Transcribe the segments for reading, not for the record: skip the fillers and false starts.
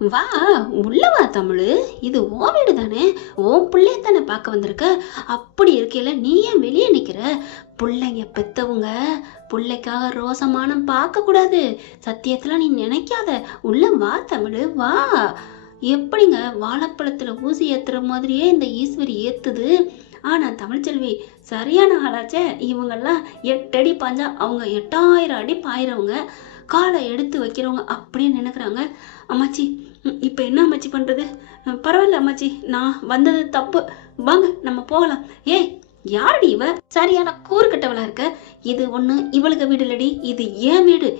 வா, உள்ள வா தமிழு. இது ஓ வீடு தானே, ஓ பிள்ளைய தானே பார்க்க வந்திருக்க. அப்படி இருக்கையில நீ ஏன் வெளியே நிக்கிற? பிள்ளைங்க பெத்தவங்க பிள்ளைக்காக ரோசமானம் பார்க்க கூடாது. சத்தியத்துல நீ நினைக்காத. உள்ள வா தமிழு, வா. எப்படிங்க வாழைப்பழத்துல ஊசி ஏத்துற மாதிரியே இந்த ஈஸ்வரி ஏத்துது. ஆனா தமிழ்ச்செல்வி சரியான ஆளாச்சே. இவங்கெல்லாம் 8 அடி பாஞ்சா அவங்க 8000 அடி பாயிறவங்க, காலை எடுத்து வைக்கிறவங்க அப்படின்னு நினைக்கிறாங்க. அம்மாச்சி, இப்ப என்ன அம்மாச்சி பண்றது? பரவாயில்ல அம்மாச்சி, நான் வந்தது தப்பு, வாங்க நம்ம போகலாம். ஏய், யாரடி இவ? சரியான கூறு கட்டவளா இருக்க. இது ஒண்ணு இவளுக்கு வீடு இல்லடி, இது ஏன் வீடு,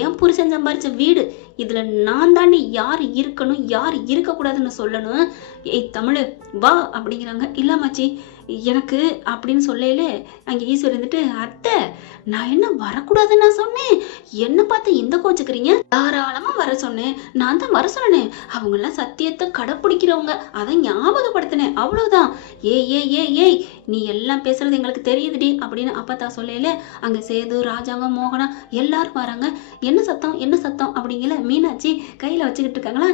ஏன் புருஷன் சம்பாரிச்ச வீடு. இதுல நான் தாண்டி யார் இருக்கணும் யார் இருக்க கூடாதுன்னு சொல்லணும். ஏய் தமிழு, வா அப்படிங்கிறாங்க. இல்லம்மாச்சி எனக்கு அப்படின்னு சொல்லல. அங்க ஈஸ்வர் இருந்துட்டு, அத்தை நான் என்ன வரக்கூடாதுன்னு நான் சொன்னேன், என்ன பார்த்து இந்த கோச்சுக்கிறீங்க? தாராளமா வர சொன்னேன், நான் தான் வர சொன்னேன். அவங்க எல்லாம் சத்தியத்தை கடைப்பிடிக்கிறவங்க, அதை ஞாபகப்படுத்தினேன், அவ்வளவுதான். ஏய் ஏய் ஏய் ஏய், நீ எல்லாம் பேசுறது எங்களுக்கு தெரியுதுடி அப்படின்னு அப்பத்தா சொல்லல. அங்க சேது, ராஜாங்கம், மோகனா எல்லாரும் வராங்க. என்ன சத்தம் என்ன சத்தம் அப்படிங்கல. மீனாட்சி கையில வச்சுக்கிட்டு இருக்காங்களா,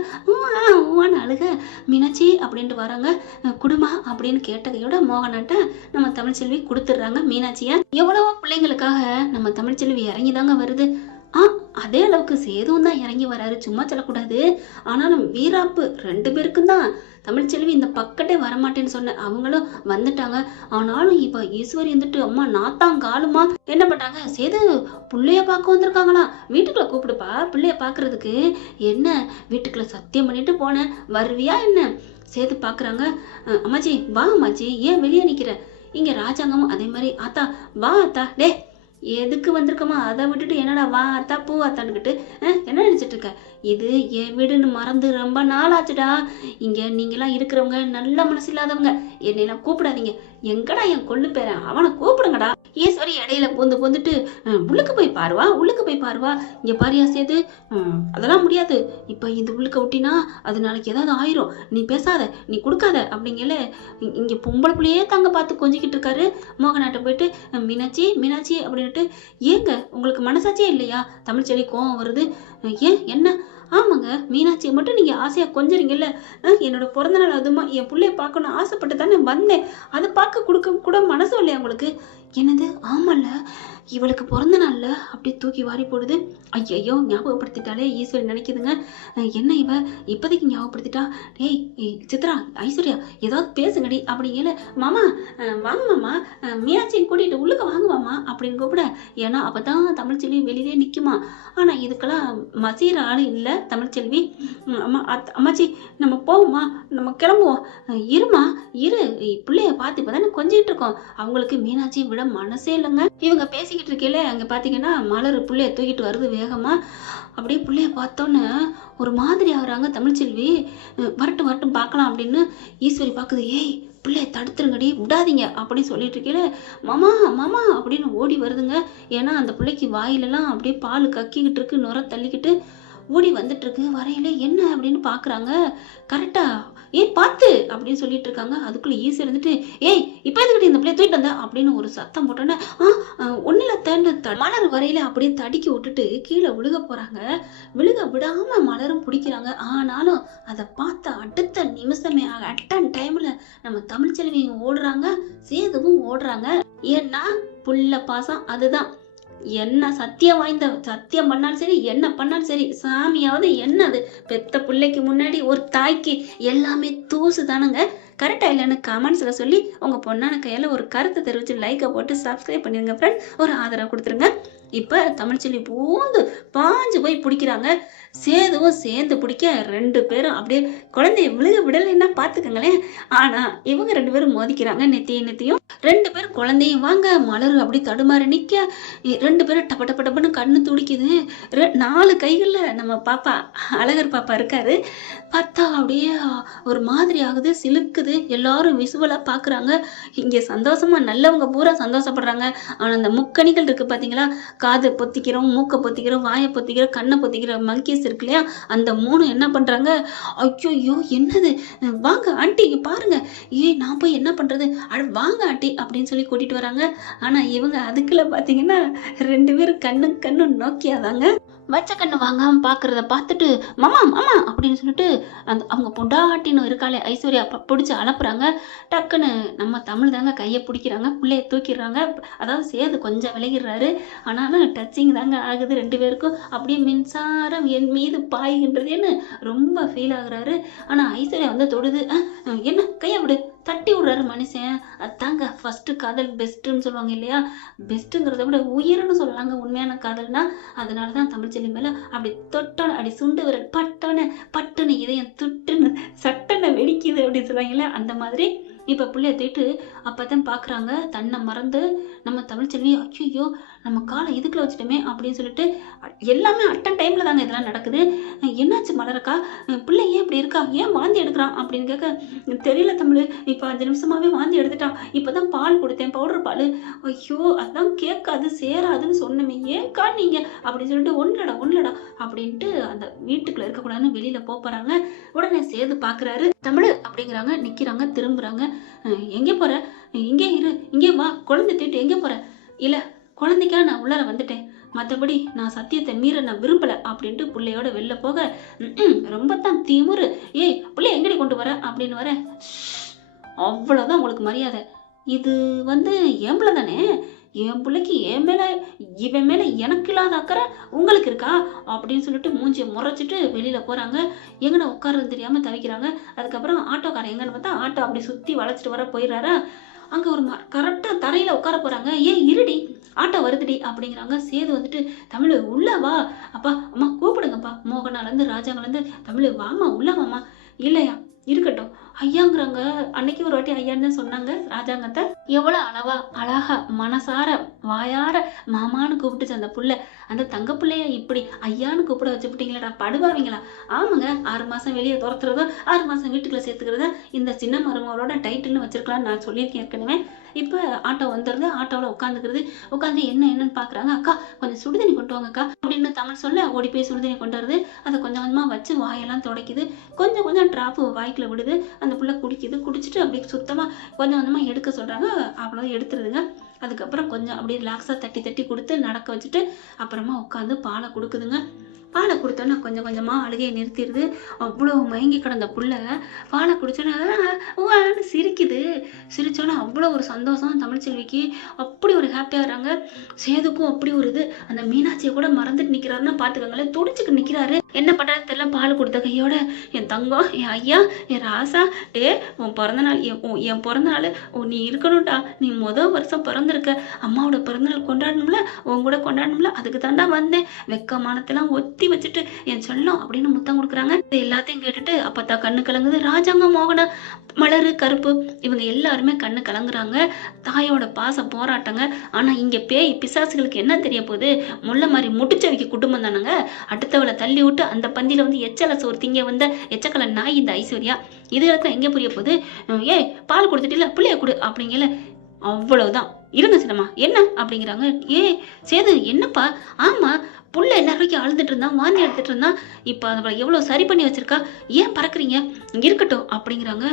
அழுக. மீனாட்சி அப்படின்ட்டு வராங்க. குடுமா அப்படின்னு கேட்டதையோட மோகனாட்ட நம்ம தமிழ்ச்செல்வி கொடுத்துடுறாங்க மீனாட்சியா. எவ்வளவோ பிள்ளைங்களுக்காக நம்ம தமிழ்ச்செல்வி இறங்கிதாங்க வருது. அதே அளவுக்கு சேதுவும் தான் இறங்கி வராரு, சும்மா சொல்லக்கூடாது. ஆனாலும் வீராப்பு 2 பேருக்கும் தான். தமிழ்ச்செல்வி இந்த பக்கட்டே வரமாட்டேன்னு சொன்ன அவங்களும் வந்துட்டாங்க. ஆனாலும் இப்ப ஈஸ்வரி வந்துட்டு, அம்மா நாத்தான் காலுமா என்ன பண்றாங்க, சேது பிள்ளைய பார்க்க வந்திருக்காங்களா, வீட்டுக்குள்ள கூப்பிடுப்பா பிள்ளைய பாக்குறதுக்கு. என்ன வீட்டுக்குள்ள சத்தியம் பண்ணிட்டு போனேன், வருவியா என்ன? சேது பாக்குறாங்க. அம்மாச்சி வா அம்மாச்சி, ஏன் வெளியே நிக்கிற? இங்க ராஜாங்கமும் அதே மாதிரி, ஆத்தா வா ஆத்தா. டே எதுக்கு வந்திருக்கமா, அதை விட்டுட்டு என்னடா வா அத்தா பூ அத்தான்னுக்கிட்டு என்ன நினைச்சிட்டு இருக்க? இது என் வீடுன்னு மறந்து ரொம்ப நாள் ஆச்சுடா. இங்க நீங்கெல்லாம் இருக்கிறவங்க நல்ல மனசு இல்லாதவங்க, என்னெல்லாம் கூப்பிடாதீங்க. எங்கடா என் கொள்ளு பேரன், அவனை கூப்பிடுங்கடா. ஈஸ்வரி இடையில பொந்துட்டு, உள்ளுக்கு போய் பாருவா உள்ளுக்கு போய் பாருவா. இங்க பாரியா சேது, அதெல்லாம் முடியாது. இப்ப இந்த உள்ளுக்க விட்டினா அது நாளைக்கு ஏதாவது ஆயிரும், நீ பேசாத, நீ கொடுக்காத அப்படிங்கல. இங்க பொம்பளை பிள்ளையே தாங்க பார்த்து கொஞ்சிக்கிட்டு இருக்காரு. மோகனாட்ட போயிட்டு, மீனாட்சி மீனாட்சி அப்படின்ட்டு, ஏங்க உங்களுக்கு மனசாட்சியே இல்லையா? தமிழ்ச்செல்வி கோவம் வருது. ஏன் என்ன? ஆமாங்க, மீனாட்சியை மட்டும் நீங்க ஆசையா கொஞ்சறீங்கல்ல. என்னோட பிறந்த நாள் அதுமா என் பிள்ளைய பார்க்கணும் ஆசைப்பட்டு தானே வந்தேன், அதை பார்க்க கொடுக்க கூட மனசும் இல்லையா உங்களுக்கு? என்னது? ஆமல்ல, இவளுக்கு பிறந்த நாள்ல அப்படியே தூக்கி வாரி போடுது. ஐயோ ஞாபகப்படுத்திட்டாலே ஈஸ்வரி நினைக்குதுங்க. என்ன இவ இப்போதைக்கு ஞாபகப்படுத்திட்டா? ஏய் சித்ரா, ஐஸ்வர்யா ஏதாவது பேசுங்கடி அப்படிங்கல. மாமா வாங்க மாமா, மீனாட்சியை கூட்டிட்டு உள்ளுக்க வாங்குவாமா அப்படின்னு கூப்பிட. ஏன்னா அப்பதான் தமிழ்ச்செல்வி வெளியே நிக்குமா. ஆனா இதுக்கெல்லாம் மசீர ஆளு இல்ல தமிழ்ச்செல்வி. அம்மாச்சி நம்ம போவோமா, நம்ம கிளம்புவோம். இருமா இரு, பிள்ளைய பார்த்து இப்பதானே கொஞ்சிட்டு இருக்கோம். அவங்களுக்கு மீனாட்சி விட மனசே இல்லைங்க. இவங்க பேசிக்கிட்டு இருக்கல, அங்க பாத்தீங்கன்னா மலர் பிள்ளைய தூக்கிட்டு வருது வேகமா. அப்படியே பிள்ளைய பார்த்தோன்னு ஒரு மாதிரி ஆகுறாங்க தமிழ்ச்செல்வி. வரட்டும் வரட்டும் பார்க்கலாம் அப்படின்னு ஈஸ்வரி பாக்குது. ஏய் பிள்ளைய தடுத்துருங்கடி, விடாதீங்க அப்படின்னு சொல்லிட்டு இருக்கல. மாமா மாமா அப்படின்னு ஓடி வருதுங்க. ஏன்னா அந்த பிள்ளைக்கு வாயிலெல்லாம் அப்படியே பால் கக்கிக்கிட்டு இருக்கு, நுர தள்ளிக்கிட்டு ஓடி வந்துட்டு இருக்கு. வரையில என்ன அப்படின்னு பாக்குறாங்க. கரெக்டா ஏய் பார்த்து அப்படின்னு சொல்லிட்டு இருக்காங்க. அதுக்குள்ள ஈஸியா இருந்துட்டு, ஏய் இப்ப எதுக்கிட்ட இந்த பிள்ளைய தூக்கிட்டு வந்த அப்படின்னு ஒரு சத்தம் போட்டோன்னே, ஒண்ணுல தேண்டு மலர் வரையில அப்படியே தடுக்கி விட்டுட்டு கீழே விழுக போறாங்க. விழுக விடாம மலரும் பிடிக்கிறாங்க. ஆனாலும் அதை பார்த்த அடுத்த நிமிஷமே அட்டன் டைம்ல நம்ம தமிழ்ச்செல்வியும் ஓடுறாங்க, சேதுவும் ஓடுறாங்க. ஏன்னா புள்ள பாசம் அதுதான். என்ன சத்தியம் வாய்ந்த சத்தியம் பண்ணாலும் சரி, என்ன பண்ணாலும் சரி, சாமியாவது என்னது, பெத்த பிள்ளைக்கு முன்னாடி ஒரு தாய்க்கு எல்லாமே தூசு தானுங்க. கரெக்டா இல்லைன்னு கமெண்ட்ஸ்ல சொல்லி உங்க பொண்ணான கையில ஒரு கருத்தை தெரிவிச்சு லைக்கை போட்டு சப்ஸ்கிரைப் பண்ணிருங்க ஃப்ரெண்ட், ஒரு ஆதரவு கொடுத்துருங்க. இப்ப தமிழ்ச்செல்வி பூந்து பாஞ்சு போய் பிடிக்கிறாங்க. சேதுவும் சேர்ந்து பிடிக்க 2 பேரும் அப்படியே குழந்தைய விழுக விடலைன்னா பாத்துக்கங்களேன். ஆனா இவங்க 2 பேரும் மோதிக்கிறாங்க நெத்தியும். 2 பேரும் குழந்தையும் வாங்க, மலர் அப்படி தடுமாறி நிக்க. 2 பேரும் டப்ப டப்ப டப்புன்னு கண்ணு துடிக்குது. 4 கைகள்ல நம்ம பாப்பா, அழகர் பாப்பா இருக்காரு. பார்த்தா அப்படியே ஒரு மாதிரி ஆகுது, சிலுக்குது. எல்லாரும் விசுவலா பாக்குறாங்க. இங்க சந்தோஷமா நல்லவங்க பூரா சந்தோஷப்படுறாங்க. ஆனா அந்த முக்கணிகள் இருக்கு பாத்தீங்களா, காதை பொத்திக்கிறோம், மூக்கை பொத்திக்கிறோம், வாயை பொத்திக்கிறோம், கண்ணை பொத்திக்கிற மங்கீஸ் இருக்கு இல்லையா, அந்த 3 என்ன பண்றாங்க, ஐயோ என்னது, வாங்க ஆண்டி பாருங்க, நான் போய் என்ன பண்றது, வாங்க ஆண்டி அப்படின்னு சொல்லி கூட்டிட்டு வராங்க. ஆனா இவங்க அதுக்குள்ள பாத்தீங்கன்னா 2 பேரும் கண்ணு நோக்கியாதாங்க. வச்ச கண்ணு வாங்காம பாக்குறத பார்த்துட்டு மாமா மாமா அப்படின்னு சொல்லிட்டு அவங்க பொண்டாட்டின்னு இருக்காளே ஐஸ்வர்யா பிடிச்சி அனுப்புறாங்க. டக்குன்னு நம்ம தமிழ் தாங்க கையை பிடிக்கிறாங்க, பிள்ளைய தூக்கிடுறாங்க. அதாவது சேது கொஞ்சம் விலகிடுறாரு, ஆனாலும் டச்சிங் தாங்க ஆகுது ரெண்டு பேருக்கும். அப்படியே மின்சாரம் என் மீது பாய்கின்றதுன்னு ரொம்ப ஃபீல் ஆகுறாரு. ஆனா ஐஸ்வர்யா வந்து தொடுது. என்ன கையை விடு, தட்டி விடுறாரு மனுஷன். அதாங்க ஃபர்ஸ்ட் காதல் பெஸ்ட்ன்னு சொல்லுவாங்க இல்லையா, பெஸ்ட்டுங்கிறத விட உயிர்னு சொல்லலாங்க உண்மையான காதல்னா. அதனாலதான் தமிழ்ச்செல்வி மேல அப்படி தொட்டான அப்படி சுண்டு விரல் பட்டுன்னு இதயம் துட்டுன்னு சட்டனை வெடிக்குது அப்படின்னு சொல்லுவாங்கல்ல, அந்த மாதிரி இப்ப புள்ளைய தூக்கிட்டு அப்பதான் பாக்குறாங்க. தன்னை மறந்து நம்ம தமிழ்ச்செல்வி ஐயோ நம்ம காலை இதுக்குள்ள வச்சுட்டோமே அப்படின்னு சொல்லிட்டு எல்லாமே அட்டன் டைம்ல தாங்க இதெல்லாம் நடக்குது. என்னாச்சு மலரக்கா, பிள்ளை ஏன் இப்படி இருக்கா, ஏன் வாந்தி எடுக்கிறான் அப்படின்னு கேட்க, தெரியல தமிழ், இப்ப 5 நிமிஷமாவே வாந்தி எடுத்துட்டான், இப்பதான் பால் கொடுத்தேன், பவுடர் பால். ஐயோ அதான் கேட்காது சேராதுன்னு சொன்னமே, ஏன்க்கா நீங்க அப்படின்னு சொல்லிட்டு ஒன்னுலடா அப்படின்ட்டு அந்த வீட்டுக்குள்ள இருக்கக்கூடாதுன்னு வெளியில போறாங்க. உடனே சேது பாக்குறாரு. தமிழ் அப்படிங்கிறாங்க, நிக்கிறாங்க, திரும்புறாங்க. எங்கே போற, இங்கே இரு, இங்கே வா, குழந்தை தூக்கிட்டு எங்கே போற? இல்ல குழந்தைக்கா நான் உள்ளார வந்துட்டேன், மற்றபடி நான் சத்தியத்தை மீற நான் விரும்பல அப்படின்ட்டு பிள்ளையோட வெளில போக, ரொம்ப தான் திமுரு, ஏய் பிள்ளைய எங்கடி கொண்டு வர அப்படின்னு வர, அவ்வளவுதான் உங்களுக்கு மரியாதை. இது வந்து என் பிள்ளை தானே, என் பிள்ளைக்கு என் மேல இவன் மேல எனக்கு இல்லாத அக்கறை உங்களுக்கு இருக்கா அப்படின்னு சொல்லிட்டு மூஞ்சியை முறைச்சிட்டு வெளியில போறாங்க. எங்கன உட்காருன்னு தெரியாம தவிக்கிறாங்க. அதுக்கப்புறம் ஆட்டோக்காரன் எங்கன்னு பார்த்தா ஆட்டோ அப்படி சுத்தி வளைச்சிட்டு வர போயிடுறாரா. அங்க ஒரு கரெக்டா தரையில உட்கார போறாங்க. ஏன் இருடி, ஆட்டோ வருதுடி அப்படிங்கிறாங்க. சேது வந்துட்டு, தமிழ் உள்ள வா, அப்பா அம்மா கூப்பிடுங்கப்பா, மோகனால இருந்து ராஜாங்கல இருந்து, தமிழ் வாமா உள்ள வாமா. இல்லையா இருக்கட்டும் ஐயாங்கிறாங்க. அன்னைக்கு ஒரு வாட்டி ஐயான்னு சொன்னாங்க ராஜாங்கத்தை. எவ்வளவு அழகா மனசார வாயார மாமான்னு கூப்பிட்டுச்சு அந்த புள்ள. அந்த தங்க பிள்ளைய இப்படி ஐயான்னு கூப்பிட வச்சுக்கிட்டீங்களா படுவாவீங்களா? ஆமாங்க, 6 மாசம் வெளியே துரத்துறதோ 6 மாசம் வீட்டுக்குள்ள சேர்த்துக்கிறதோ இந்த சின்ன மருமகளோட டைட்டில்னு வச்சிருக்கலாம்னு நான் சொல்லியிருக்கேன் ஏற்கனவே. இப்ப ஆட்டோ வந்துருது, ஆட்டோல உட்காந்து என்னன்னு பாக்குறாங்க. அக்கா கொஞ்சம் சுடுதண்ணி கொண்டு வாங்கக்கா அப்படின்னு தமிழ் சொல்ல ஓடி போய் சுடுதண்ணி கொண்டு வருது. அதை கொஞ்சம் கொஞ்சமா வச்சு வாயெல்லாம் துடைக்குது. கொஞ்சம் டிராப் வாய்க்குள்ள விடுது. அந்த புள்ள குடிக்குது. குடிச்சிட்டு அப்படியே சுத்தமா கொஞ்சம் கொஞ்சமா எடுக்க சொல்றாங்க. அவ்வளவு எடுத்துருதுங்க. அதுக்கப்புறம் கொஞ்சம் அப்படியே ரிலாக்ஸா தட்டி கொடுத்து நடக்க வச்சுட்டு அப்புறமா உட்காந்து பாலை கொடுக்குதுங்க. பாலை கொடுத்தோன்னா கொஞ்சம் கொஞ்சமா அழுகையை நிறுத்திடுது. அவ்வளோ மயங்கி கிடந்த புள்ள பாலை குடிச்சோன்னா சிரிக்குது. சிரிச்சோன்னா அவ்வளோ ஒரு சந்தோஷம் தமிழ்ச்செல்விக்கு. அப்படி ஒரு ஹாப்பியாகிறாங்க. சேதுக்கும் அப்படி ஒரு இது. அந்த மீனாட்சியை கூட மறந்துட்டு நிக்கிறாருன்னா பாத்துக்கோங்களேன், துடிச்சுக்கு நிக்கிறாரு. என்ன பண்றதுன்னு தெரியல. பால் கொடுத்த கையோட, என் தங்கம், என் ஐயா, என் ராசா, உன் பிறந்த நாள், என் பிறந்த நாள் நீ இருக்கணும்டா, நீ வருஷம் பிறந்திருக்க, அம்மாவோட பிறந்தநாள் கொண்டாடணும்ல, உன் கூட கொண்டாடணும்ல, அதுக்கு தாண்டா வந்தேன், வெக்கமானத்தெல்லாம் ஒத்தி வச்சுட்டு என் சொல்லம் அப்படின்னு முத்தம் கொடுக்குறாங்க. எல்லாத்தையும் கேட்டுட்டு அப்பத்தா கண்ணு கலங்குது. ராஜாங்க, மோகனா, மலரு, கருப்பு இவங்க எல்லாருமே கண்ணு கலங்குறாங்க. தாயோட பாச போராட்டங்க. ஆனா இங்க பேய் பிசாசுகளுக்கு என்ன தெரிய போகுது, முள்ள மாதிரி முடிச்சவைக்கு குடும்பம் தானங்க. அடுத்தவளை தள்ளி விட்டு அந்த பந்தியில வந்து எச்சல சோறு திங்க வந்த எச்சக்கல நாய் இந்த ஐஸ்வர்யா. இதுகளுக்கு எங்க புரிய போகுது? ஏய் பால் கொடுத்துட்டு பிள்ளைய கொடு அப்படிங்கல. அவ்வளவுதான். இருங்க சின்னம்மா என்ன அப்படிங்கிறாங்க. சேது என்னப்பா? ஆமா புள்ள என்ன வரைக்கும் அழுதுட்டு இருந்தான், வாந்தி எடுத்துட்டு இருந்தான், இப்ப அவளை எவ்வளவு சரி பண்ணி வச்சிருக்கா, ஏன் பறக்குறீங்க? இருக்கட்டும் அப்படிங்கிறாங்க.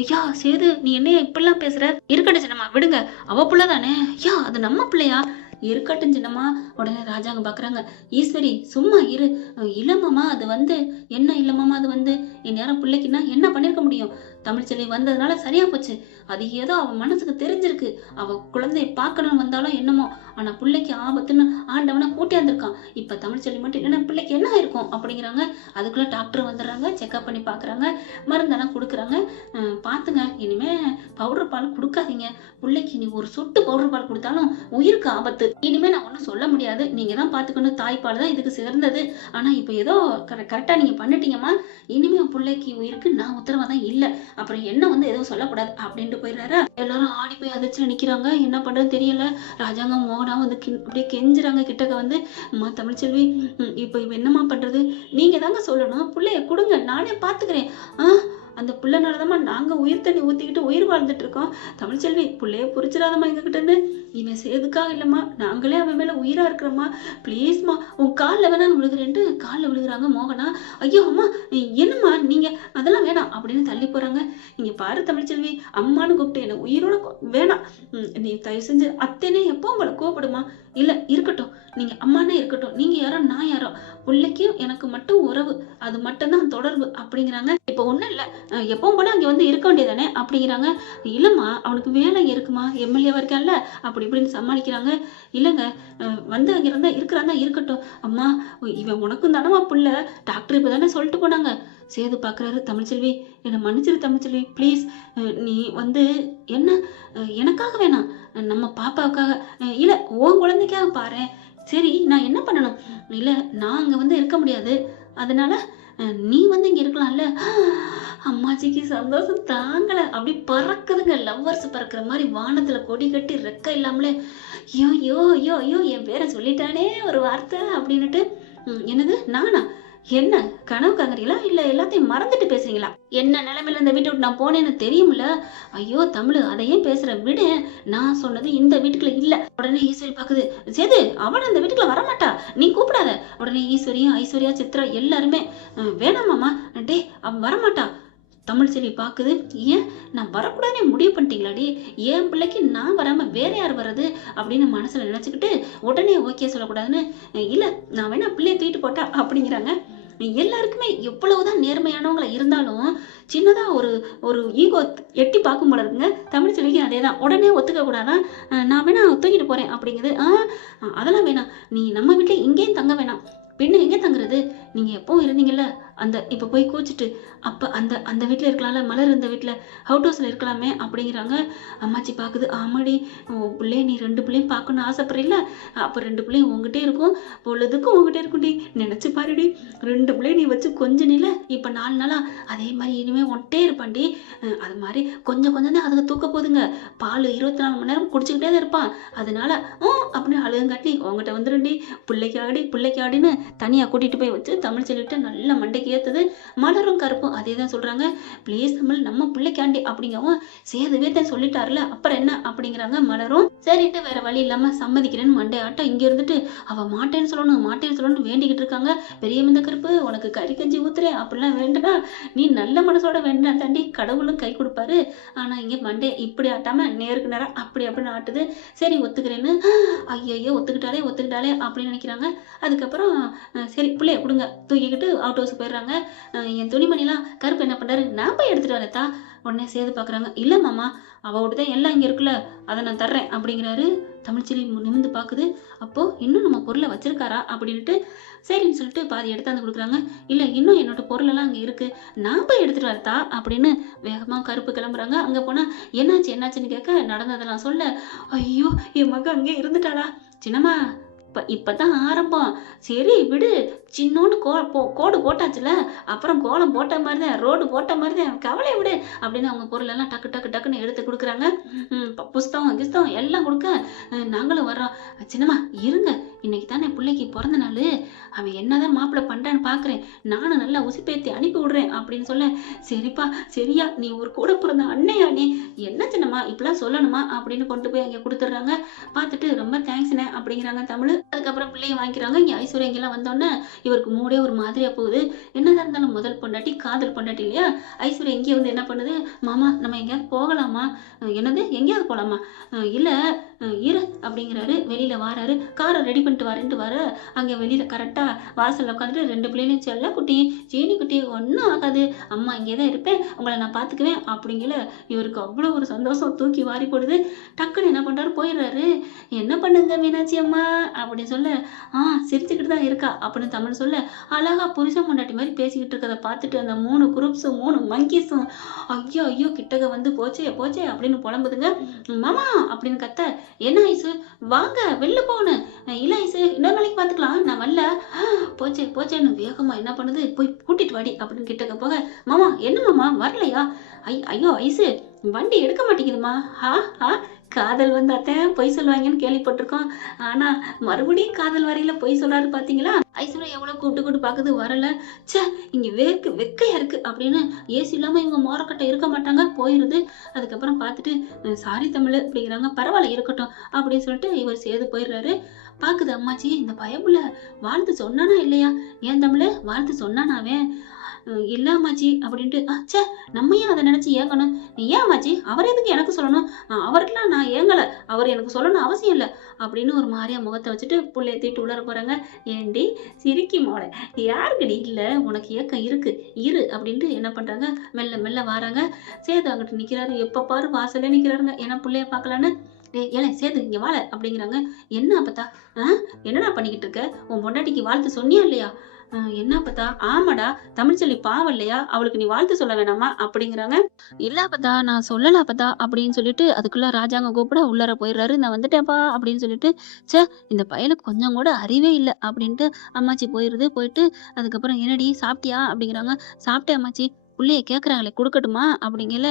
ஐயா சேது நீ என்னையா இப்படிலாம் பேசுற? இருக்கட்டும் சின்னம்மா விடுங்க, அவ புள்ள தானே. ஐயா அது நம்ம பிள்ளையா? இருக்கட்டும் சின்னம்மா. உடனே ராஜாங்க பாக்குறாங்க. ஈஸ்வரி சும்மா இரு. இல்லம்மாமா அது வந்து என்ன இல்லம்மாமா அது வந்து என் நேரம் பிள்ளைக்குன்னா என்ன பண்ணிருக்க முடியும்? தமிழ்ச்செல்வி வந்ததுனால சரியா போச்சு. அது ஏதோ அவன் மனசுக்கு தெரிஞ்சிருக்கு. அவ குழந்தைய பார்க்கணும்னு வந்தாலும் என்னமோ, ஆனா பிள்ளைக்கு ஆபத்துன்னு ஆண்டவனை கூட்டியாந்துருக்கான். இப்ப தமிழ்ச்செல்வி மட்டும் இல்லைன்னா பிள்ளைக்கு என்ன ஆயிருக்கும் அப்படிங்கிறாங்க. அதுக்குள்ள டாக்டர் வந்துடுறாங்க. செக்அப் பண்ணி பாக்குறாங்க, மருந்தெல்லாம் கொடுக்குறாங்க. பாத்துங்க இனிமே பவுடர் பால் கொடுக்காதீங்க பிள்ளைக்கு. நீ ஒரு சொட்டு பவுடர் பால் கொடுத்தாலும் உயிருக்கு ஆபத்து. இனிமே நான் ஒன்னும் சொல்ல முடியாது, நீங்க தான் பாத்துக்கணும், தாய்ப்பால் தான் இதுக்கு சிறந்தது. ஆனா இப்ப ஏதோ கரெக்டா நீங்க பண்ணிட்டீங்கம்மா, இனிமே பிள்ளைக்கு உயிருக்கு நான் உத்தரவாதம் இல்ல, அப்புறம் என்ன வந்து எதுவும் சொல்லக்கூடாது அப்படின்ட்டு போயிடுறாரு. எல்லாரும் ஆடி போய் அதிர்ச்சியில நிக்கிறாங்க. என்ன பண்றது தெரியல. ராஜாங்க மோகனா வந்து அப்படியே கெஞ்சுறாங்க கிட்டக்க வந்து. அம்மா தமிழ்ச்செல்வி இப்ப என்னம்மா பண்றது, நீங்க தாங்க சொல்லணும், பிள்ளைய கொடுங்க நானே பாத்துக்கிறேன். அந்த பிள்ளைனாலதாம்மா நாங்க உயிர் தண்ணி ஊத்திக்கிட்டு உயிர் வாழ்ந்துட்டு இருக்கோம். தமிழ்ச்செல்வி பிள்ளைய புரிச்சிடாதம்மா எங்ககிட்ட இருந்து. இவன் சேதுக்காக இல்லம்மா, நாங்களே அவன் மேல உயிரா இருக்கிறோம்மா, பிளீஸ்மா உன் காலில் வேணான்னு விழுகிறேன்ட்டு காலில் விழுகிறாங்க மோகனா. ஐயோ அம்மா என்னம்மா நீங்க அதெல்லாம் வேணாம் அப்படின்னு தள்ளி போறாங்க. நீங்க பாரு தமிழ்ச்செல்வி, அம்மான்னு கூப்பிட்டு என்ன உயிரோட வேணாம், நீ தயவு செஞ்சு அத்தனை எப்போ உங்களை கூப்பிடுமா, இல்ல இருக்கட்டும், நீங்க அம்மானா இருக்கட்டும், நீங்க யாரோ நான் யாரோ, பிள்ளைக்கும் எனக்கு மட்டும் உறவு, அது மட்டும்தான் தொடர்பு அப்படிங்கிறாங்க. இப்ப ஒண்ணும் இல்ல, எப்பவும் போல அங்க வந்து இருக்க வேண்டியதானே அப்படிங்கிறாங்க. இல்லம்மா அவனுக்கு வேலை இருக்குமா, எம்எல்ஏவா இருக்கான்ல அப்படி இப்படின்னு சமாளிக்கிறாங்க. இல்லங்க, வந்து அங்க இருந்தா இருக்கிறாங்க இருக்கட்டும். அம்மா இவன் உனக்கும் தானமா புள்ள, டாக்டர் இப்பதானே சொல்லிட்டு போனாங்க. சேது பாக்குறாரு. தமிழ்ச்செல்வி என்னை மன்னிச்சிரு தமிழ்ச்செல்வி ப்ளீஸ். நீ வந்து என்ன எனக்காக வேணாம், நம்ம பாப்பாவுக்காக, இல்ல உன் குழந்தைக்காக பாரேன். சரி நான் என்ன பண்ணணும்? இல்ல நான் அங்க வந்து இருக்க முடியாது, அதனால நீ வந்து இங்க இருக்கலாம்ல. அம்மாச்சிக்கு சந்தோஷம் தாங்கல, அப்படி பறக்குதுங்க, லவ்வர்ஸ் பறக்குற மாதிரி வானத்துல கொடி கட்டி ரெக்க இல்லாமலே. ஐயோ ஐயோ ஐயோ ஐயோ என் பேரை சொல்லிட்டானே ஒரு வார்த்தை அப்படின்னுட்டு. என்னது நானா? என்ன கனவு காங்குறீங்களா இல்ல எல்லாத்தையும் மறந்துட்டு பேசுறீங்களா? என்ன நிலைமையில இந்த வீட்டை விட்டு நான் போனேன்னு தெரியுமில்ல? ஐயோ தமிழ் அதையும் பேசுற விடு, நான் சொன்னது இந்த வீட்டுக்குள்ள இல்ல. உடனே ஈஸ்வரி பாக்குது. சேது அவன் அந்த வீட்டுக்குள்ள வரமாட்டா, நீ கூப்பிடாத. உடனே ஈஸ்வரியும் ஐஸ்வர்யா சித்ரா எல்லாருமே வேணாமாமா, டே அவன் வரமாட்டா. தமிழ்ச்செல்வி பாக்குது. ஏன் நான் வரக்கூடாதுன்னு முடிவு பண்ணிட்டீங்களாடி? என் பிள்ளைக்கு நான் வராம வேற யார் வர்றது அப்படின்னு மனசுல நினைச்சுக்கிட்டு உடனே ஓகே சொல்லக்கூடாதுன்னு, இல்ல நான் வேணா பிள்ளைய தூக்கிட்டு போட்டா அப்படிங்கிறாங்க. எல்லாருக்குமே எவ்வளவுதான் நேர்மையானவங்களா இருந்தாலும் சின்னதா ஒரு ஒரு ஈகோ எட்டி பார்க்கும் போல இருக்குங்க. தமிழ்ச்செல்விக்கு அதேதான். உடனே ஒத்துக்க கூடாதான். நான் வேணா தூக்கிட்டு போறேன் அப்படிங்குது. அதெல்லாம் வேணாம், நீ நம்ம வீட்டுல இங்கேயும் தங்க வேணாம், பின்ன எங்க தங்குறது? நீங்க எப்பவும் இருந்தீங்கல்ல அந்த இப்ப போய் கூச்சிட்டு அப்ப அந்த அந்த வீட்டுல இருக்கலாம்ல, மலர் இருந்த வீட்டுல அவுட் ஹவுஸ்ல இருக்கலாமே அப்படிங்கிறாங்க. அம்மாச்சி பாக்குது. ஆமாடி, பிள்ளைய நீ 2 பிள்ளையும் பார்க்கணும்னு ஆசைப்படுறீல்ல, அப்ப 2 பிள்ளையும் உங்ககிட்டே இருக்கும், பொழுதுக்கும் உங்ககிட்ட இருக்கும்டி. நினைச்சு பாருடி, 2 பிள்ளைய நீ வச்சு கொஞ்ச நில, இப்ப 4 நாளா அதே மாதிரி இனிமே ஒன்ட்டே இருப்பான்டி. அது மாதிரி கொஞ்சம் கொஞ்சம் தான் அதுக்கு தூக்க போதுங்க. பால் 24 மணி நேரம் குடிச்சுக்கிட்டே தான் இருப்பான். அதனால அப்படின்னு அழுகங்காட்டி உங்ககிட்ட வந்துருண்டி, பிள்ளைக்காடின்னு தனியா கூட்டிட்டு போய் வச்சு தமிழ்ச்செல்விட்ட நல்ல மண்டைக்கு ஏத்துது. மலரும் கருப்பும் அதே தான் சொல்றாங்க. ப்ளீஸ் தமிழ் நம்ம பிள்ளைக்காண்டி அப்படிங்கவும், சேதுவே தான் சொல்லிட்டாருல அப்புறம் என்ன அப்படிங்கிறாங்க மலரும். சரிட்டு வேற வழி இல்லாம சம்மதிக்கிறேன்னு மண்டை ஆட்டம். இங்க இருந்துட்டு அவ மாட்டேன்னு சொல்லணும்னு வேண்டிக்கிட்டு இருக்காங்க. பெரிய இந்த கருப்பு உனக்கு கறி கஞ்சி ஊத்துறேன் அப்படிலாம் வேண்டுனா நீ நல்ல மனசோட வேண்டினா தாண்டி கடவுளும் கை கொடுப்பாரு. ஆனா இங்க மண்டே இப்படி ஆட்டாம நேருக்கு நேரம் அப்படி அப்படின்னு ஆட்டுது. சரி ஒத்துக்கிறேன்னு. ஐயோ ஒத்துக்கிட்டாலே அப்படின்னு நினைக்கிறாங்க. அதுக்கப்புறம் சரி பிள்ளைய கொடுங்க தூக்கிக்கிட்டு அவுட் ஹவுஸ் போயிடுறாங்க. என் துணிமணிலாம் கருப்பு என்ன பண்றாரு, நான் போய் எடுத்துட்டு வரேத்தா. உடனே சேது பாக்குறாங்க. இல்ல மாமா அவகிட்டதான் எல்லாம் இங்க இருக்குல்ல, அதை நான் தர்றேன் அப்படிங்கிறாரு. தமிழ்ச்செல்வி நிமிந்து பாக்குது. அப்போ இன்னும் நம்ம பொருளை வச்சிருக்காரா அப்படின்ட்டு சரின்னு சொல்லிட்டு பாதி எடுத்தாந்து கொடுக்குறாங்க. இல்ல இன்னும் என்னோட பொருள் எல்லாம் அங்க இருக்கு, நான் போய் எடுத்துட்டு வரத்தா அப்படின்னு வேகமா கருப்பு கிளம்புறாங்க. அங்க போனா என்னாச்சுன்னு கேட்க நடந்ததெல்லாம் சொல்ல, ஐயோ என் மக அங்கே இருந்துட்டாளா? சின்னம்மா இப்பதான் ஆரம்பம், சரி விடு, சின்னோன்னு கோடு போட்டாச்சுல, அப்புறம் கோலம் போட்ட மாதிரிதான் ரோடு போட்ட மாதிரிதான், கவலை விடு அப்படின்னு அவங்க பொருள் எல்லாம் டக்குன்னு எடுத்து கொடுக்குறாங்க. புஸ்தகம் எல்லாம் கொடுக்க நாங்களும் வர்றோம். சின்னம்மா இருங்க, இன்னைக்கு தானே பிள்ளைக்கு பிறந்த நாள், அவன் என்னதான் மாப்பிள்ளை பண்றான்னு பாக்குறேன், நானும் நல்லா உசுப்பேத்தி அனுப்பி விடுறேன் அப்படின்னு சொல்ல, சரிப்பா சரியா, நீ ஒரு கூட பிறந்த அண்ணையா, நீ என்ன சின்னம்மா இப்பெல்லாம் சொல்லணுமா அப்படின்னு கொண்டு போய் அங்க கொடுத்துட்றாங்க. பார்த்துட்டு ரொம்ப தேங்க்ஸ்ண்ணே அப்படிங்கிறாங்க தமிழ். அதுக்கப்புறம் பிள்ளைய வாங்கிக்கிறாங்க. இங்க ஐஸ்வர்யா இங்கெல்லாம் வந்தோடனே இவருக்கு மூடே ஒரு மாதிரியா போகுது. என்னதான் இருந்தாலும் முதல் பொண்டாட்டி காதல் பொண்டாட்டி இல்லையா? ஐஸ்வர்யா இங்கே வந்து என்ன பண்ணுது, மாமா நம்ம எங்கேயாவது போகலாமா? என்னது எங்கேயாவது போகலாமா? இல்ல இரு அப்படிங்கிறாரு. வெளியில வாராரு, காரை ரெடி பண்ணிட்டு வரேன்ட்டு வர அங்க வெளியில கரெக்டா வாசல்ல உட்காந்துட்டு 2 பிள்ளைகளும் செல்ல குட்டி சீனி குட்டி ஒன்றும் ஆகாது, அம்மா இங்கேதான் இருப்பேன், உங்களை நான் பாத்துக்குவேன் அப்படிங்கிற இவருக்கு அவ்வளவு ஒரு சந்தோஷம் தூக்கி வாரி போடுது. டக்குன்னு என்ன பண்றாரு, போயிடுறாரு. என்ன பண்ணுங்க மீனாட்சி அம்மா அப்படின்னு சொல்ல, சிரிச்சுக்கிட்டு தான் இருக்கா அப்படின்னு தமிழ் சொல்ல, அழகா புருஷன் முன்னாடி மாதிரி பேசிக்கிட்டு இருக்கதை பார்த்துட்டு அந்த 3 குரூப்ஸும் 3 மங்கீஸும் ஐயோ கிட்டக வந்து போச்சே அப்படின்னு புலம்புதுங்க. மாமா அப்படின்னு கத்த, என்ன ஐசு வாங்க வெளில போகணும், இல்ல ஐசு இன்னொரு நாளைக்கு பாத்துக்கலாம், நான் வரல, போச்சேன்னு வேகமா என்ன பண்ணுது, போய் கூட்டிட்டு வாடி அப்படின்னு கிட்டக்க போக, மாமா என்ன மாமா வரலையா? ஐயோ ஐசு வண்டி எடுக்க மாட்டேங்குதுமா. காதல் வந்தாத்தான் பொய் சொல்லுவாங்கன்னு கேள்விப்பட்டிருக்கோம், ஆனா மறுபடியும் காதல் வரையில பொய் சொல்றாரு பாத்தீங்களா? ஐஸ்வர்யா எவ்வளவு கூப்பிட்டு பாக்குது, வரல. சே இங்க வெக்கையா இருக்கு அப்படின்னு ஏசி இல்லாம இவங்க மோரக்கட்டை இருக்க மாட்டாங்க, போயிருது. அதுக்கப்புறம் பார்த்துட்டு சாரி தமிழ் அப்படிங்கிறாங்க. பரவாயில்ல இருக்கட்டும் அப்படின்னு சொல்லிட்டு இவர் சேது போயிடுறாரு. பாக்குது அம்மாச்சி, இந்த பயப்புல வாழ்த்து சொன்னானா இல்லையா? ஏன் தமிழ் வாழ்த்து சொன்னானாவே? இல்ல அம்மாச்சி அப்படின்ட்டு. ச்சே, நம்ம ஏன் அதை நினைச்சு ஏங்கணும்? ஏன் அம்மாச்சி அவர் எதுக்கு எனக்கு சொல்லணும்? அவருக்கெல்லாம் நான் ஏங்கல, அவர் எனக்கு சொல்லணும் அவசியம் இல்லை அப்படின்னு ஒரு மாதிரியா முகத்தை வச்சுட்டு புள்ளைய தீட்டு உள்ள போறாங்க. ஏண்டி சிரிக்கி மோளை, யாருக்குடி இல்ல, உனக்கு ஏக்கம் இருக்கு, இரு அப்படின்ட்டு என்ன பண்றாங்க, மெல்ல மெல்ல வராங்க. சேது அங்கிட்டு நிக்கிறாரு, எப்ப பாரு வாசல்ல நிக்கிறாருங்க, ஏன்னா புள்ளைய பாக்கலான்னு. ஏலே சேது இங்க வாழ அப்படிங்கிறாங்க. என்ன அப்பத்தா? என்னடா பண்ணிக்கிட்டு இருக்க? உன் பொண்டாட்டிக்கு வாழ்த்து சொன்னியா இல்லையா? என்ன அப்பத்தா? ஆமாடா, தமிழ்ச்செல்வி பாவம் இல்லையா, அவளுக்கு நீ வாழ்த்து சொல்ல வேணாமா அப்படிங்கிறாங்க. இல்ல அப்பத்தா, நான் சொல்லல அப்பத்தா அப்படின்னு சொல்லிட்டு அதுக்குள்ள ராஜாங்க கூப்பிட உள்ளார போயிடுறாரு. நான் வந்துட்டேன்ப்பா அப்படின்னு சொல்லிட்டு, ச்சே இந்த பையனுக்கு கொஞ்சம் கூட அறிவே இல்லை அப்படின்ட்டு அம்மாச்சி போயிருது. போயிட்டு அதுக்கப்புறம் என்னடி சாப்பிட்டியா அப்படிங்கிறாங்க. சாப்பிட்டேன் அம்மாச்சி. புள்ளைய கேட்குறாங்களே குடுக்கட்டுமா அப்படிங்கல.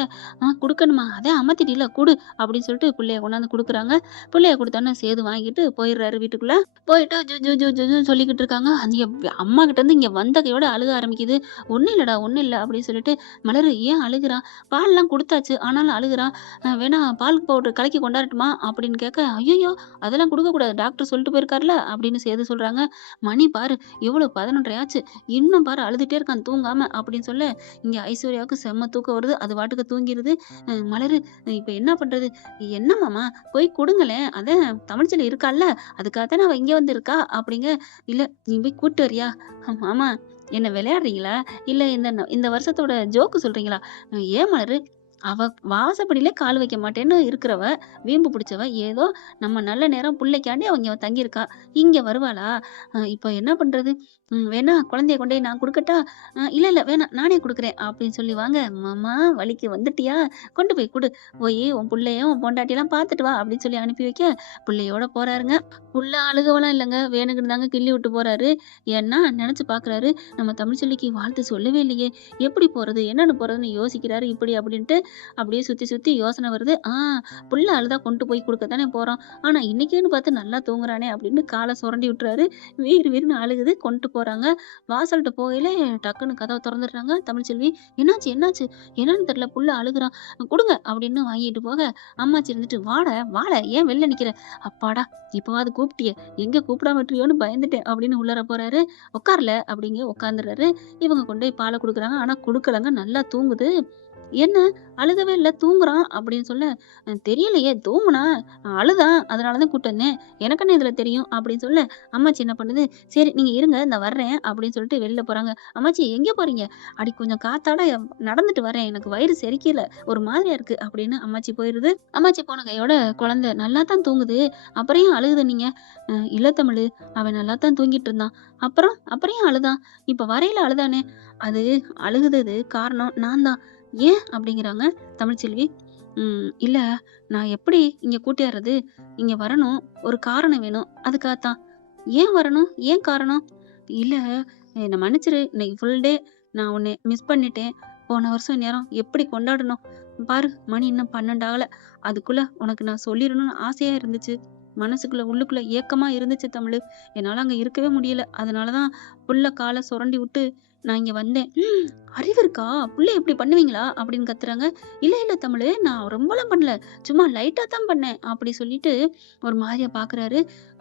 குடுக்கணுமா, அதான் அமர்த்திட்டில குடு அப்படின்னு சொல்லிட்டு புள்ளைய கொண்டாந்து குடுக்குறாங்க. புள்ளைய கொடுத்தோன்னே சேது வாங்கிட்டு போயிடுறாரு வீட்டுக்குள்ள. போயிட்டு ஜு ஜு ஜு ஜு சொல்லிக்கிட்டு இருக்காங்க. அந்த அம்மா கிட்ட இருந்து இங்க வந்த கையோட அழுக ஆரம்பிக்குது. ஒன்றும் இல்லடா ஒன்றும் இல்லை அப்படின்னு சொல்லிட்டு. மலரு ஏன் அழுகுறான்? பால்லாம் கொடுத்தாச்சு ஆனாலும் அழுகுறான். வேணா பால் பவுடர் கலக்கி கொண்டாடட்டுமா அப்படின்னு கேட்க, ஐயோ அதெல்லாம் கொடுக்கக்கூடாது, டாக்டர் சொல்லிட்டு போயிருக்காருல அப்படின்னு சேது சொல்றாங்க. மணி பாரு எவ்வளவு 11:30 ஆச்சு, இன்னும் பாரு அழுதுட்டே இருக்கான் தூங்காம அப்படின்னு சொல்ல, இங்க ஐஸ்வர்யாவுக்கு செம்ம தூக்கம் வருது. அது பாட்டுக்கு தூங்கிருது. மலரு இப்ப என்ன பண்றது? என்ன மாமா போய் கொடுங்களேன், அதான் தமிழ்ச்செல்வி இருக்கால்ல, அதுக்காகத்தான் அவ இங்க வந்து இருக்கா அப்படிங்க. இல்ல நீ போய் கூட்டு வரியா? மாமா என்ன விளையாடுறீங்களா, இல்ல இந்த வருஷத்தோட ஜோக்கு சொல்றீங்களா? ஏன் மலரு, அவ வாசப்படியிலே கால் வைக்க மாட்டேன்னு இருக்கிறவ, வீம்பு பிடிச்சவ, ஏதோ நம்ம நல்ல நேரம் புள்ளைக்காண்டி அவங்க தங்கியிருக்கா, இங்க வருவாளா? இப்ப என்ன பண்றது? வேணா குழந்தைய கொண்டு போய் நான் கொடுக்கட்டா? இல்ல இல்ல வேணாம் நானே கொடுக்குறேன் அப்படின்னு சொல்லி, வாங்க மாமா வலிக்கு வந்துட்டியா, கொண்டு போய் கொடு, போய் உன் புள்ளையும் உன் பொண்டாட்டியெல்லாம் பார்த்துட்டு வா அப்படின்னு சொல்லி அனுப்பி வைக்க புள்ளையோட போறாருங்க. புள்ள அழுகவெல்லாம் இல்லைங்க, வேணுக்குன்னு தாங்க கிள்ளி விட்டு போறாரு. ஏன்னா நினைச்சு பாக்குறாரு, நம்ம தமிழ்ச்செல்விக்கு வாழ்த்து சொல்லவே இல்லையே, எப்படி போறது என்னன்னு போறதுன்னு யோசிக்கிறாரு. இப்படி அப்படின்ட்டு அப்படியே சுத்தி சுத்தி யோசனை வருது. புள்ள அழுதா கொண்டு போய் கொடுக்கத்தானே போறோம், ஆனா இன்னைக்குன்னு பார்த்து நல்லா தூங்குறானே அப்படின்னு காலை சுரண்டி விட்டுறாரு. வீறு வீறுன்னு அழுகுது. கொண்டு போறாங்க. வாசல்கிட்ட போகையில டக்குன்னு கதவை திறந்துடுறாங்க. தமிழ்ச்செல்வி, என்னாச்சு என்னாச்சு, என்னன்னு தெரியல, புள்ள அழுகுறான், கொடுங்க அப்படின்னு வாங்கிட்டு போக, அம்மாச்சி இருந்துட்டு, வாட வாட ஏன் வெளில நிக்கிற, அப்பாடா இப்பவாது கூப்பிட்டிய, எங்க கூப்பிடாம விட்டுறியோன்னு பயந்துட்டேன் அப்படின்னு உள்ளார போறாரு. உட்கார்ல அப்படிங்க உட்காந்துறாரு. இவங்க கொண்டு போய் பாலை கொடுக்குறாங்க. ஆனா கொடுக்கலங்க, நல்லா தூங்குது. என்ன அழுகவே இல்ல, தூங்குறான் அப்படின்னு சொல்ல, தெரியலையே தூங்குனா, அழுதான் அதனாலதான் கூட்டு வந்தேன், எனக்கு என்ன இதுல தெரியும் அப்படின்னு சொல்ல, அம்மாச்சி என்ன பண்ணுது, சரி நீங்க இருங்க இந்த வர்றேன் அப்படின்னு சொல்லிட்டு வெளில போறாங்க. அம்மாச்சி எங்க போறீங்க? அடி கொஞ்சம் காத்தாட நடந்துட்டு வரேன், எனக்கு வயிறு செரிக்கல, ஒரு மாதிரியா இருக்கு அப்படின்னு அம்மாச்சி போயிருது. அம்மாச்சி போன கையோட குழந்தை நல்லா தான் தூங்குது, அப்புறம் ஏன் அழுகுது நீங்க? இல்ல தமிழ், அவன் நல்லா தான் தூங்கிட்டு இருந்தான், அப்புறம் அப்புறம் ஏன் அழுதான்? இப்ப வரையில அழுதானே, அது அழுகுது காரணம் நான் தான். ஏன் அப்படிங்கிறாங்க தமிழ்ச்செல்வி. இல்ல நான் எப்படி இங்க கூட்டியாறது, இங்க வரணும், ஒரு காரணம் வேணும், அதுக்காகத்தான். ஏன் வரணும், ஏன் காரணம்? இல்ல என்ன மன்னிச்சிரு, இன்னைக்கு ஃபுல் டே நான் உன்னை மிஸ் பண்ணிட்டேன். போன வருஷம் நேரம் எப்படி கொண்டாடணும் பாரு, மணி இன்னும் 12 ஆகல, அதுக்குள்ள உனக்கு நான் சொல்லிடணும்னு ஆசையா இருந்துச்சு, மனசுக்குள்ள உள்ளுக்குள்ள ஏக்கமா இருந்துச்சு தமிழ், என்னால அங்க இருக்கவே முடியல, அதனாலதான் புள்ள காலை சுரண்டி விட்டு நான் இங்க வந்தேன். அறிவு இருக்கா, புள்ள இப்படி பண்ணுவீங்களா அப்படின்னு கத்துறாங்க. இல்ல இல்ல தமிழ், நான் ரொம்பலாம் பண்ணல, சும்மா லைட்டா தான் பண்ணேன் அப்படி சொல்லிட்டு ஒரு மாதிரியா பாக்குறாரு.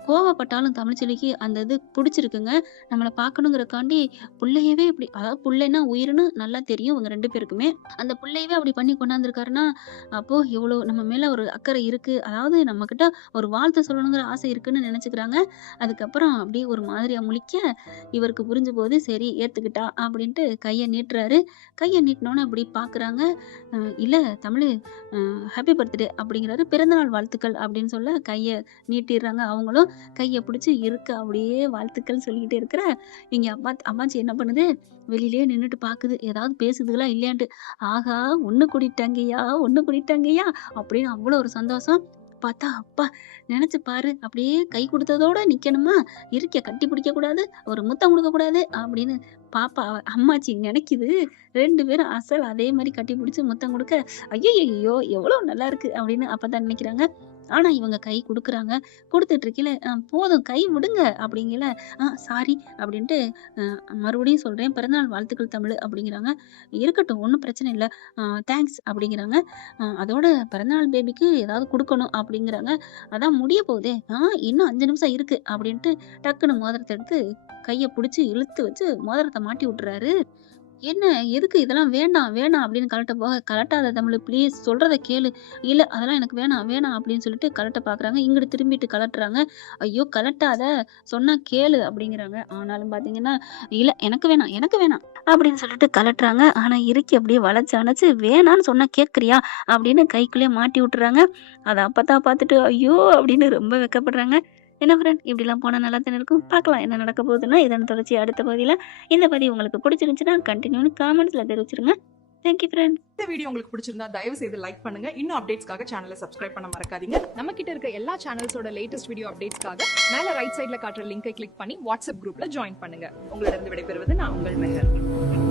கோவப்பட்டாலும் தமிழ்ச்செல்விக்கு அந்த இது பிடிச்சிருக்குங்க. நம்மளை பார்க்கணுங்கிறக்காண்டி புள்ளையவே இப்படி, அதாவது புள்ளைன்னா உயிர்னு நல்லா தெரியும் இவங்க 2 பேருக்குமே. அந்த புள்ளையவே அப்படி பண்ணி கொண்டாந்துருக்காருன்னா, அப்போ இவ்வளோ நம்ம மேல ஒரு அக்கறை இருக்கு, அதாவது நம்ம கிட்ட ஒரு வாழ்த்து சொல்லணுங்கிற ஆசை இருக்குன்னு நினைச்சுக்கிறாங்க. அதுக்கப்புறம் அப்படியே ஒரு மாதிரியா முழிக்க இவருக்கு புரிஞ்சு போது, சரி ஏத்துக்கிட்டா அப்படின்ட்டு கையை நீட்டுறாரு. கையை நீட்டினோன்னு அப்படி பாக்குறாங்க. இல்ல தமிழ், ஹாப்பி பர்த்டே அப்படிங்கிறாரு. பிறந்தநாள் வாழ்த்துக்கள் அப்படின்னு சொல்ல கையை நீட்டிடுறாங்க. அவங்களும் கையை பிடிச்சி இருக்க அப்படியே வாழ்த்துக்கள் சொல்லிக்கிட்டே இருக்கிற, இங்க அம்மாச்சி என்ன பண்ணுது, வெளியிலேயே நின்னுட்டு பாக்குது, ஏதாவது பேசுதுங்களா இல்லையான்ட்டு. ஆகா ஒண்ணு கூட்டிட்டாங்கய்யா, ஒண்ணு கூட்டிட்டாங்கய்யா அப்படின்னு அவ்வளவு ஒரு சந்தோஷம். பார்த்தா அப்பா, நினைச்சு பாரு, அப்படியே கை கொடுத்ததோட நிக்கணுமா, இருக்க கட்டி பிடிக்க கூடாது, ஒரு முத்தம் கொடுக்க கூடாது அப்படின்னு பாப்பா அம்மாச்சி நினைக்குது. 2 பேரும் அசல் அதே மாதிரி கட்டி பிடிச்சு முத்தம் கொடுக்க, ஐயோ எவ்வளவு நல்லா இருக்கு அப்படின்னு அப்பதான் நினைக்கிறாங்க. ஆனால் இவங்க கை கொடுக்குறாங்க. கொடுத்துட்டு இருக்கையில போதும் கை விடுங்க அப்படிங்கல. சாரி அப்படின்ட்டு மறுபடியும் சொல்கிறேன், பிறந்தநாள் வாழ்த்துக்கள் தமிழ் அப்படிங்கிறாங்க. இருக்கட்டும், ஒன்றும் பிரச்சனை இல்லை, தேங்க்ஸ் அப்படிங்கிறாங்க. அதோட பிறந்தநாள் பேபிக்கு ஏதாவது கொடுக்கணும் அப்படிங்கிறாங்க. அதான் முடிய போகுதே, இன்னும் 5 நிமிஷம் இருக்கு அப்படின்ட்டு டக்குன்னு மோதிரத்தை எடுத்து கையை பிடிச்சி இழுத்து வச்சு மோதிரத்தை மாட்டி விட்டுறாரு. என்ன எதுக்கு இதெல்லாம் வேண்டாம் வேணாம் அப்படின்னு கழட்ட போக, கழட்டாத தமிழ் ப்ளீஸ் சொல்றத கேளு. இல்ல அதெல்லாம் எனக்கு வேணாம் வேணாம் அப்படின்னு சொல்லிட்டு கழட்ட பாக்குறாங்க. இங்கிட்டு திரும்பிட்டு கழட்டுறாங்க. ஐயோ கழட்டாத, சொன்னா கேளு அப்படிங்கிறாங்க. ஆனாலும் பாத்தீங்கன்னா இல்ல எனக்கு வேணாம் எனக்கு வேணாம் அப்படின்னு சொல்லிட்டு கழட்டுறாங்க. ஆனா இறுக்கி அப்படியே வளைச்சு அணைச்சு வேணான்னு சொன்னா கேட்கறியா அப்படின்னு கைக்குள்ளேயே மாட்டி விட்டுறாங்க. அதை அப்பதான் பார்த்துட்டு ஐயோ அப்படின்னு ரொம்ப வெக்கப்படுறாங்க. என்ன ஃப்ரெண்ட், இப்படிலாம் போனால் நல்லா தானே இருக்கும். பார்க்கலாம் என்ன நடக்க போகுதுன்னா இதன் தொடர்ச்சி அடுத்த பகுதியில். இந்த பதிவு உங்களுக்கு பிடிச்சிருந்துச்சுன்னா கண்டினியூன்னு காமெண்ட்ஸில் தெரிவிச்சிருங்க. Thank you friend. இந்த வீடியோ உங்களுக்கு பிடிச்சிருந்தா தயவு செய்து லைக் பண்ணுங்க. இன்னும் அப்டேட்ஸ்க்காக சேனலை சப்ஸ்கிரைப் பண்ண மறக்காதீங்க. நம்ம கிட்ட இருக்க எல்லா சேனல்ஸோட லேட்டஸ்ட் வீடியோ அப்டேட்ஸ்க்காக மேல ரைட் சைடுல காட்டுற லிங்கை கிளிக் பண்ணி வாட்ஸ்அப் குரூப்ல ஜாயின் பண்ணுங்க. உங்களிடம் விடைபெறுவது நான் உங்கள் மெஹர்.